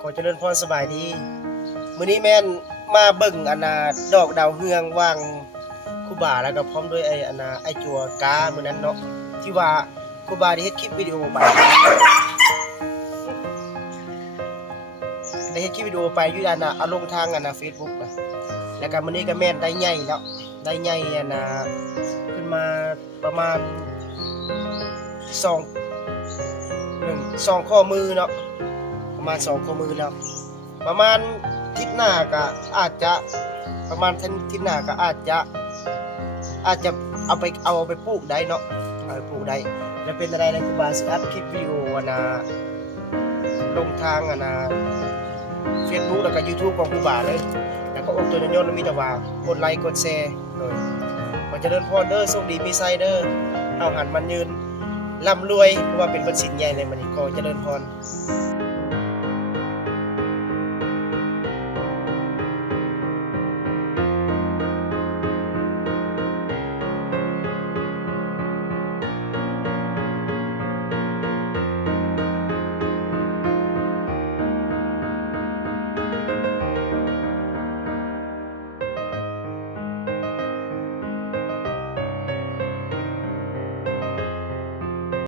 ขอเจริญพรสบายดีมื้อนี้แม่นมาเบิ่งดอกดาวเฮืองวางครูบาแล้วก็พร้อมด้วยไอ้จัวกามื้อนั้นเนาะที่ว่าครูบาได้เฮ็ดคลิปวิดีโอไปอยู่เอาลงทางFacebook นะแล้วก็มื้อนี้ก็แม่นได้ใหญ่แล้วได้ใหญ่ขึ้นมาประมาณ2ข้อมือเนาะประมาณ2ข้อมือแล้วประมาณทิศหน้าก็อาจจะประมาณทิศหน้าก็อาจจะเอาไปปลูกได้เนาะเอาไปปลูกได้แล้วเป็นอะไรนะครูบาสิอัดคลิปวิดีโอลงทางFacebook แล้วก็ YouTube ของครูบาเลยแล้วก็อบตัวยนต์แล้วมีแต่ว่ากดไลค์กดแชร์โดยขอเจริญพรเด้อโชคดีมีไซเด้อเอาหันมันยืนร่ำรวยเพราะว่าเป็นวันศีลใหญ่ในมื้อนี้ขอเจริญพร